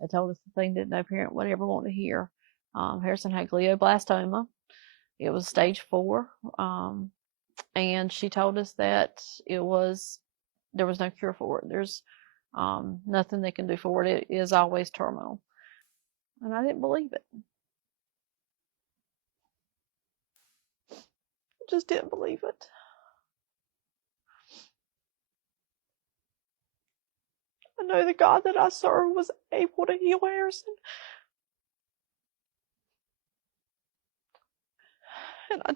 They told us the thing that no parent would ever want to hear. Harrison had glioblastoma. It was stage 4. And she told us that there was no cure for it. There's nothing they can do for it. It is always terminal. And I didn't believe it. I just didn't believe it. I know the God that I serve was able to heal Harrison. And I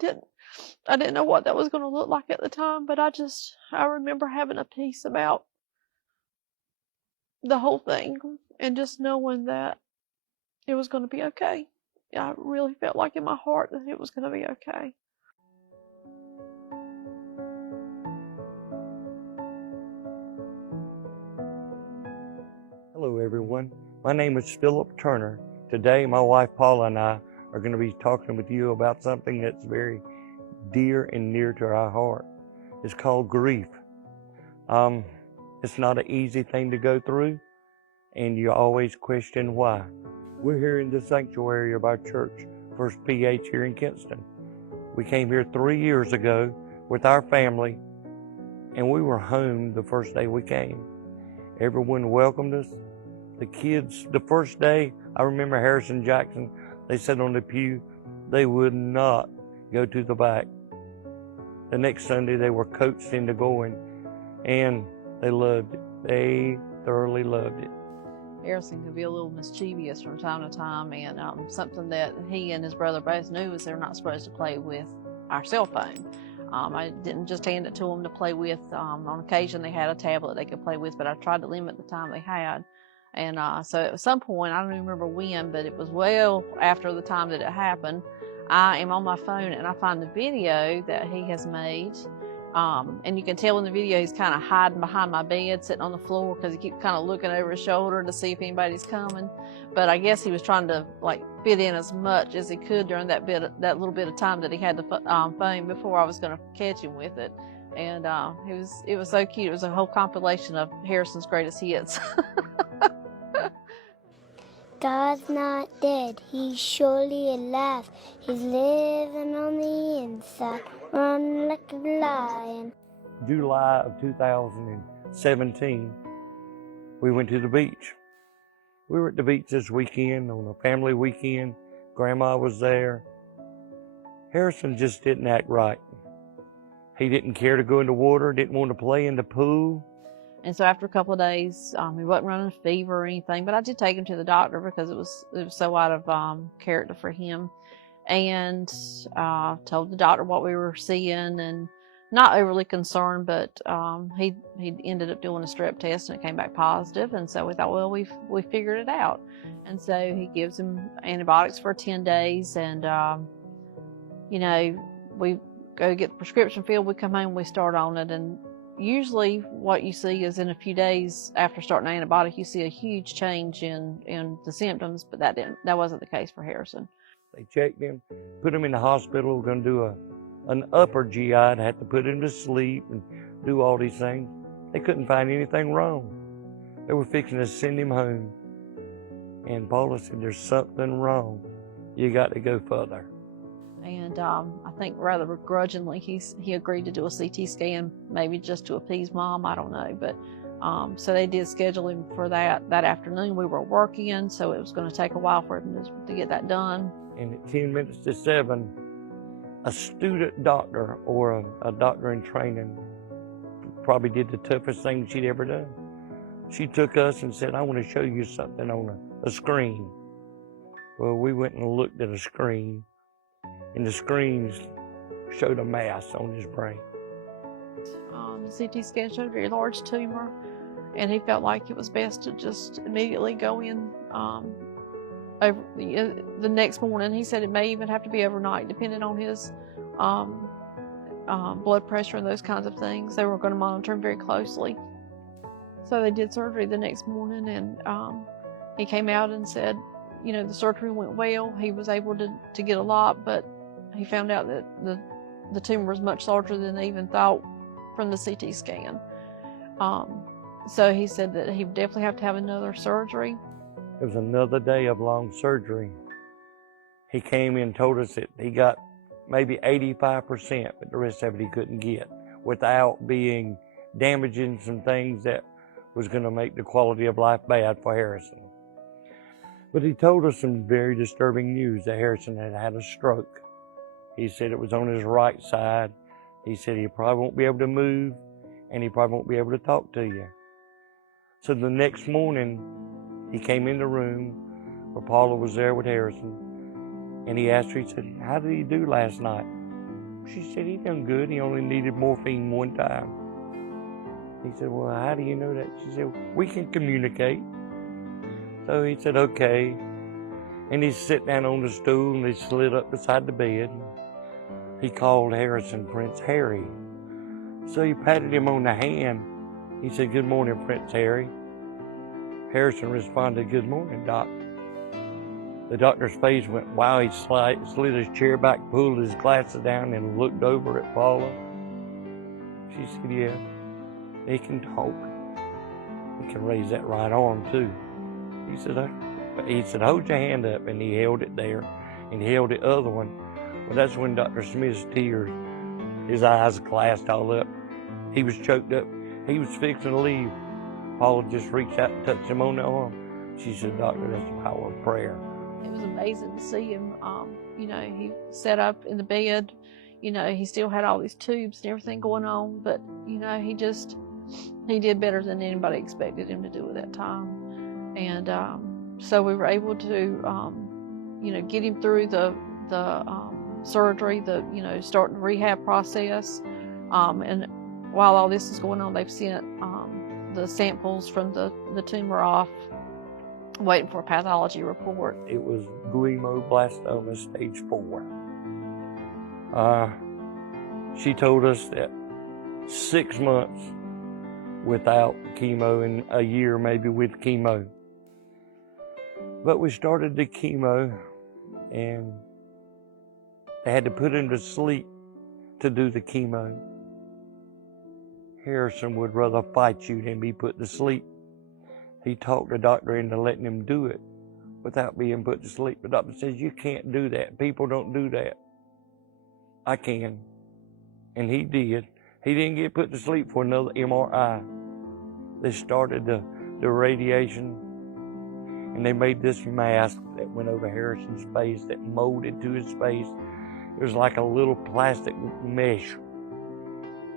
didn't know what that was going to look like at the time, but I remember having a peace about the whole thing and just knowing that it was going to be okay. I really felt like in my heart that it was going to be okay. Hello everyone, my name is Philip Turner. Today my wife Paula and I are going to be talking with you about something that's very dear and near to our heart. It's called grief. It's not an easy thing to go through, and you always question why. We're here in the sanctuary of our church, First PH here in Kinston. We came here 3 years ago with our family, and we were home the first day we came. Everyone welcomed us. The kids, the first day, I remember Harrison Jackson, they sat on the pew. They would not go to the back. The next Sunday, they were coaxed into going, and they loved it. They thoroughly loved it. Harrison could be a little mischievous from time to time, and something that he and his brother both knew is they're not supposed to play with our cell phone. I didn't just hand it to them to play with. On occasion, they had a tablet they could play with, but I tried to limit the time they had. And so at some point, I don't even remember when, but it was well after the time that it happened, I am on my phone and I find the video that he has made. And you can tell in the video he's kind of hiding behind my bed, sitting on the floor, because he keeps kind of looking over his shoulder to see if anybody's coming. But I guess he was trying to like fit in as much as he could during that little bit of time that he had the phone before I was going to catch him with it. And it was so cute. It was a whole compilation of Harrison's greatest hits. God's not dead, he's surely alive. He's living on the inside, run like a lion. July of 2017, we went to the beach. We were at the beach this weekend, on a family weekend. Grandma was there. Harrison just didn't act right. He didn't care to go in the water, didn't want to play in the pool. And so after a couple of days, he wasn't running a fever or anything, but I did take him to the doctor because it was so out of character for him, and told the doctor what we were seeing, and not overly concerned, but he ended up doing a strep test and it came back positive, and so we thought, well, we figured it out, and so he gives him antibiotics for 10 days, and we go get the prescription filled, we come home, we start on it, and usually what you see is in a few days after starting an antibiotic, you see a huge change in the symptoms, but that wasn't the case for Harrison. They checked him, put him in the hospital, we're going to do an upper GI, and had to put him to sleep and do all these things. They couldn't find anything wrong. They were fixing to send him home. And Paula said, there's something wrong. You got to go further. And I think rather begrudgingly, he agreed to do a CT scan, maybe just to appease Mom, I don't know. But so they did schedule him for that afternoon. We were working, so it was going to take a while for him to get that done. And at 10 minutes to 7, a student doctor or a doctor in training probably did the toughest thing she'd ever done. She took us and said, I want to show you something on a screen. Well, we went and looked at a screen, and the screens showed a mass on his brain. The CT scan showed a very large tumor, and he felt like it was best to just immediately go in over the next morning. He said it may even have to be overnight, depending on his blood pressure and those kinds of things. They were going to monitor him very closely. So they did surgery the next morning, and he came out and said, the surgery went well. He was able to get a lot, but he found out that the tumor was much larger than they even thought from the CT scan. So he said that he would definitely have to have another surgery. It was another day of long surgery. He came in and told us that he got maybe 85%, but the rest of it he couldn't get without being damaging some things that was going to make the quality of life bad for Harrison. But he told us some very disturbing news that Harrison had had a stroke. He said it was on his right side. He said he probably won't be able to move, and he probably won't be able to talk to you. So the next morning, he came in the room where Paula was there with Harrison, and he asked her, he said, how did he do last night? She said, he done good. He only needed morphine one time. He said, well, how do you know that? She said, we can communicate. So he said, okay. And he sat down on the stool and he slid up beside the bed. He called Harrison Prince Harry. So he patted him on the hand. He said, good morning, Prince Harry. Harrison responded, good morning, Doc. The doctor's face went, wow. He slid his chair back, pulled his glasses down, and looked over at Paula. She said, yeah, he can talk. He can raise that right arm, too. He said, hold your hand up, and he held it there, and he held the other one. Well, that's when Dr. Smith's tears, his eyes glassed all up. He was choked up. He was fixing to leave. Paula just reached out and touched him on the arm. She said, doctor, that's the power of prayer. It was amazing to see him. He sat up in the bed. He still had all these tubes and everything going on, but, he did better than anybody expected him to do at that time. And so we were able to, get him through the surgery, starting the rehab process. And while all this is going on, they've sent the samples from the tumor off, waiting for a pathology report. It was glioblastoma stage 4. She told us that 6 months without chemo and a year maybe with chemo. But we started the chemo and they had to put him to sleep to do the chemo. Harrison would rather fight you than be put to sleep. He talked the doctor into letting him do it without being put to sleep. The doctor says, you can't do that. People don't do that. I can. And he did. He didn't get put to sleep for another MRI. They started the radiation, and they made this mask that went over Harrison's face that molded to his face. It was like a little plastic mesh.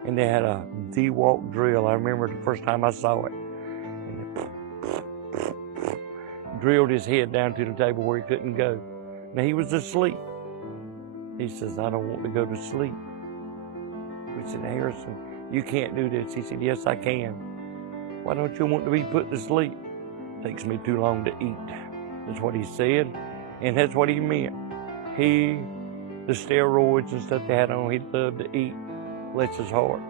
And they had a D-walk drill. I remember the first time I saw it. And they drilled his head down to the table where he couldn't go. Now he was asleep. He says, I don't want to go to sleep. We said, Harrison, you can't do this. He said, yes, I can. Why don't you want to be put to sleep? Takes me too long to eat. That's what he said, and that's what he meant. The steroids and stuff they had on, he loved to eat. Bless his heart.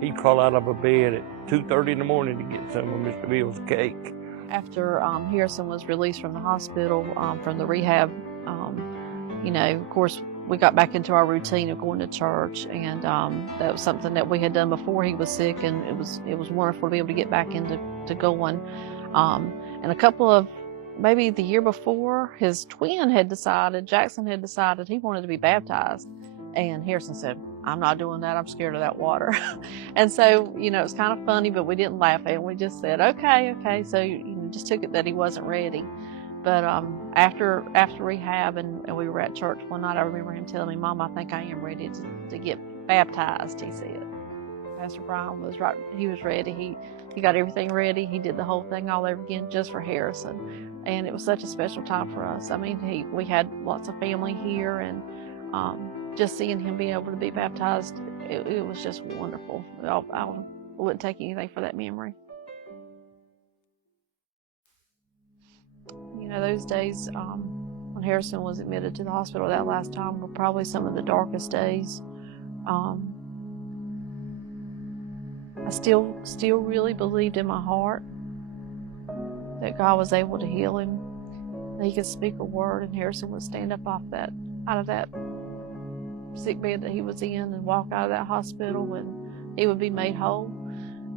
He'd crawl out of a bed at 2:30 in the morning to get some of Mr. Bill's cake. After Harrison was released from the hospital, from the rehab, of course, we got back into our routine of going to church, and that was something that we had done before he was sick, and it was wonderful to be able to get back into going. And a couple of, maybe the year before, his twin Jackson had decided he wanted to be baptized, and Harrison said, I'm not doing that. I'm scared of that water. And so, it's kind of funny, but we didn't laugh at it. We just said, okay. So, just took it that he wasn't ready. But after rehab and we were at church one night, I remember him telling me, Mom, I think I am ready to get baptized, he said. Pastor Brian was right. He was ready. He got everything ready. He did the whole thing all over again just for Harrison. And it was such a special time for us. I mean, we had lots of family here, and just seeing him being able to be baptized, it was just wonderful. I wouldn't take anything for that memory. Those days when Harrison was admitted to the hospital that last time were probably some of the darkest days. I still really believed in my heart that God was able to heal him, that he could speak a word and Harrison would stand up out of that sick bed that he was in and walk out of that hospital, and he would be made whole.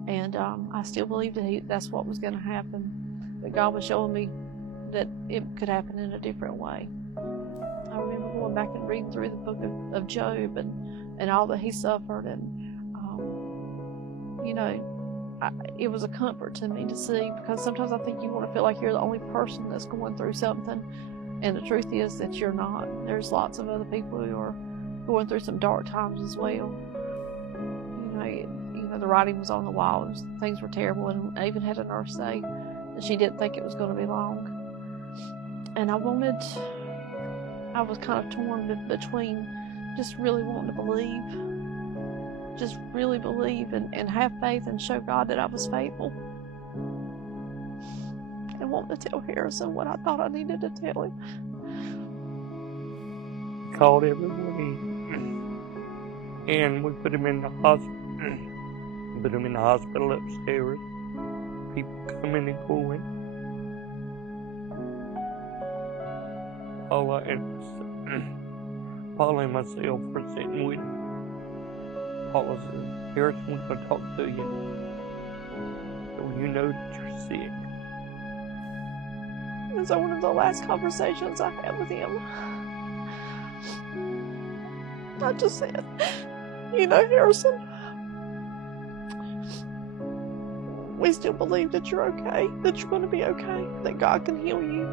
And I still believed that that's what was going to happen. But God was showing me that it could happen in a different way. I remember going back and reading through the book of Job and all that he suffered, and it was a comfort to me to see, because sometimes I think you want to feel like you're the only person that's going through something, and the truth is that you're not. There's lots of other people who are going through some dark times as well. The writing was on the wall. Things were terrible, and I even had a nurse say that she didn't think it was going to be long. And I was kind of torn between just really wanting to believe, just really believe and have faith and show God that I was faithful, and wanting to tell Harrison what I thought I needed to tell him. Called everybody, and we put him in the hospital. Put him in the hospital upstairs. People coming and going. Paula and myself were sitting with him. Paula said, "Harrison, we're going to talk to you. So you know that you're sick." And so one of the last conversations I had with him, I just said, Harrison, we still believe that you're okay, that you're going to be okay, that God can heal you.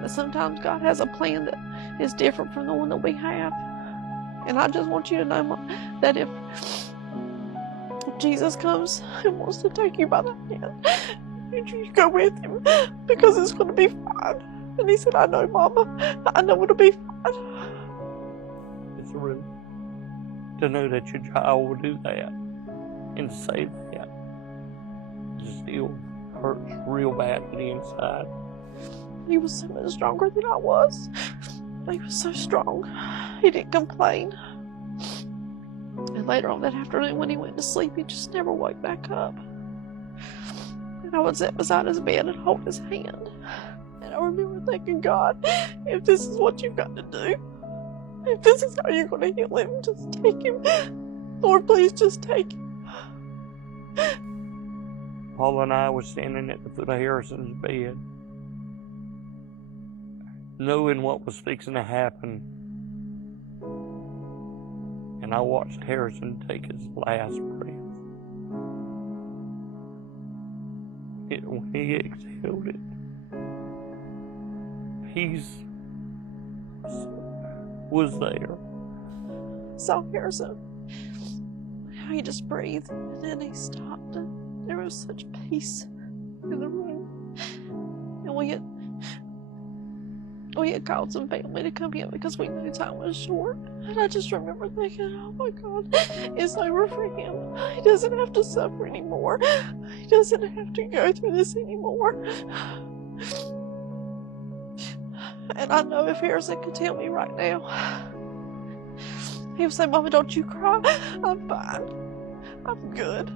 That sometimes God has a plan that is different from the one that we have. And I just want you to know that if Jesus comes and wants to take you by the hand, you go with him, because it's going to be fine. And he said, "I know, Mama. I know it'll be fine." It's rude to know that your child will do that and say that. It still hurts real bad on the inside. He was so much stronger than I was. He was so strong. He didn't complain. And later on that afternoon when he went to sleep, he just never woke back up. And I would sit beside his bed and hold his hand. And I remember thinking, God, if this is what you've got to do, if this is how you're going to heal him, just take him. Lord, please just take him. Paula and I were standing at the foot of Harrison's bed, knowing what was fixing to happen. And I watched Harrison take his last breath. When he exhaled it, peace was there. Saw Harrison, how he just breathed, and then he stopped, and there was such peace in the room. And we had called some family to come in because we knew time was short. And I just remember thinking, oh my God, it's over for him. He doesn't have to suffer anymore. He doesn't have to go through this anymore. And I know if Harrison could tell me right now, he would say, "Mama, don't you cry. I'm fine. I'm good.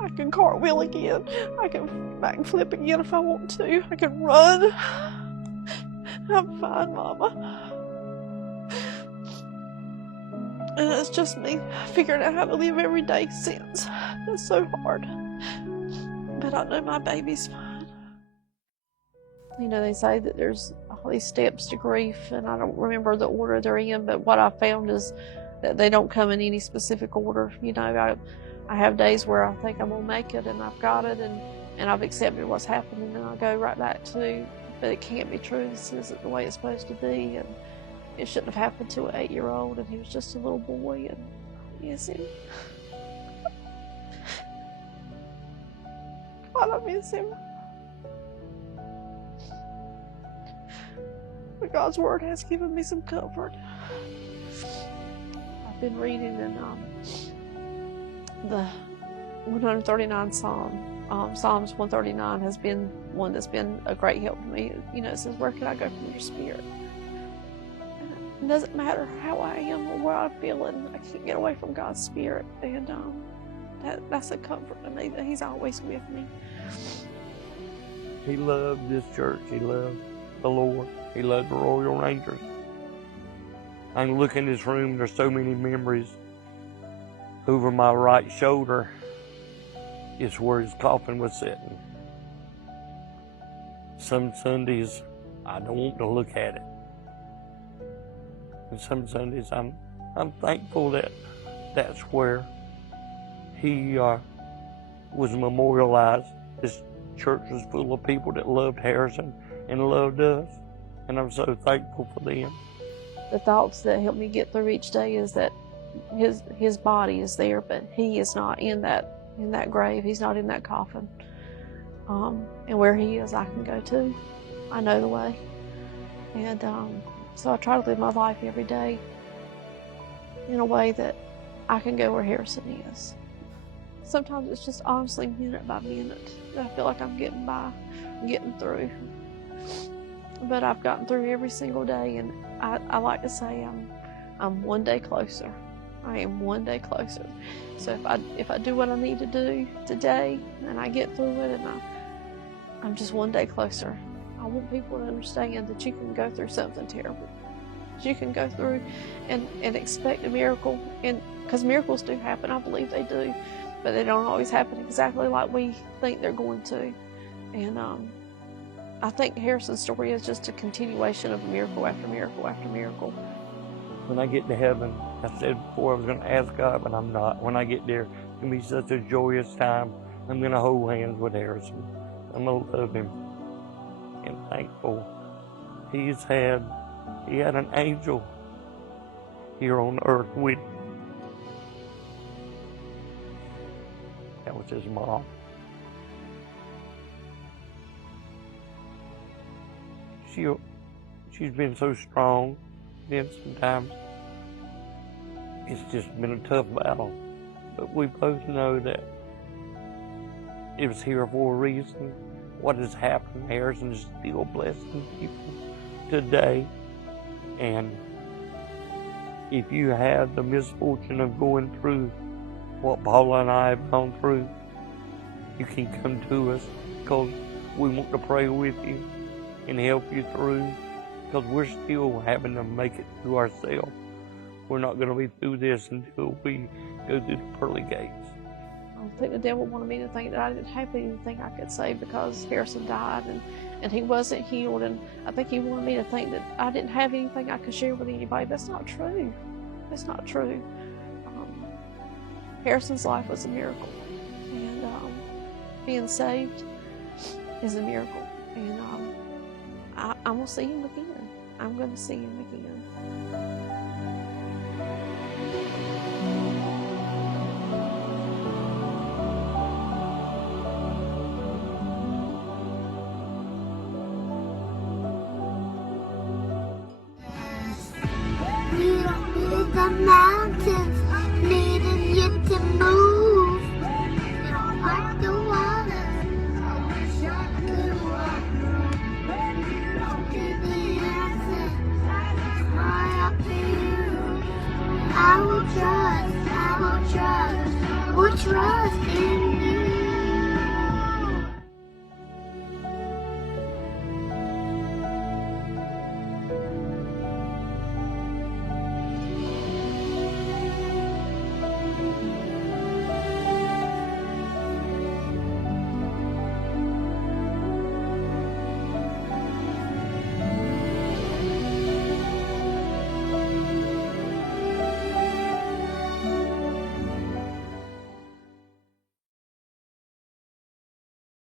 I can cartwheel again. I can backflip again if I want to. I can run. I'm fine, Mama." And it's just me figuring out how to live every day since. It's so hard. But I know my baby's fine. They say that there's all these steps to grief, and I don't remember the order they're in, but what I found is that they don't come in any specific order. I have days where I think I'm going to make it, and I've got it, and I've accepted what's happening, and I go right back to, but it can't be true. This isn't the way it's supposed to be, and it shouldn't have happened to an 8-year-old, and he was just a little boy, and I miss him. God, I miss him. But God's word has given me some comfort. I've been reading in the 139 Psalm. Psalms 139 has been one that's been a great help to me. It says, "Where can I go from your spirit?" It doesn't matter how I am or where I'm feeling, I can't get away from God's spirit. And that's a comfort to me, that he's always with me. He loved this church. He loved the Lord. He loved the Royal Rangers. I can look in this room, there's so many memories. Over my right shoulder is where his coffin was sitting. Some Sundays, I don't want to look at it. And some Sundays, I'm thankful that that's where he was memorialized. This church was full of people that loved Harrison and loved us, and I'm so thankful for them. The thoughts that help me get through each day is that his body is there, but he is not in that grave. He's not in that coffin. And where he is, I can go to. I know the way. And so I try to live my life every day in a way that I can go where Harrison is. Sometimes it's just honestly minute by minute that I feel like I'm getting by, getting through. But I've gotten through every single day, and I like to say I'm one day closer. I am one day closer. So if I do what I need to do today, and I get through it, and I'm just one day closer. I want people to understand that you can go through something terrible. You can go through and expect a miracle, and because miracles do happen, I believe they do, but they don't always happen exactly like we think they're going to. And I think Harrison's story is just a continuation of miracle after miracle after miracle. When I get to heaven, I said before I was going to ask God, but I'm not. When I get there, it's going to be such a joyous time. I'm going to hold hands with Harrison. I'm going to love him and thankful. He had an angel here on earth with him. That was his mom. She's been so strong. Then sometimes it's just been a tough battle. But we both know that it was here for a reason. What has happened, Harrison is still blessing people today. And if you have the misfortune of going through what Paula and I have gone through, you can come to us because we want to pray with you and help you through, because we're still having to make it through ourselves. We're not going to be through this until we go through the pearly gates. I think the devil wanted me to think that I didn't have anything I could say because Harrison died and he wasn't healed, and I think he wanted me to think that I didn't have anything I could share with anybody. That's not true. That's not true. Harrison's life was a miracle, and being saved is a miracle, and I'm going to see him again. I'm going to see him again. The mountain.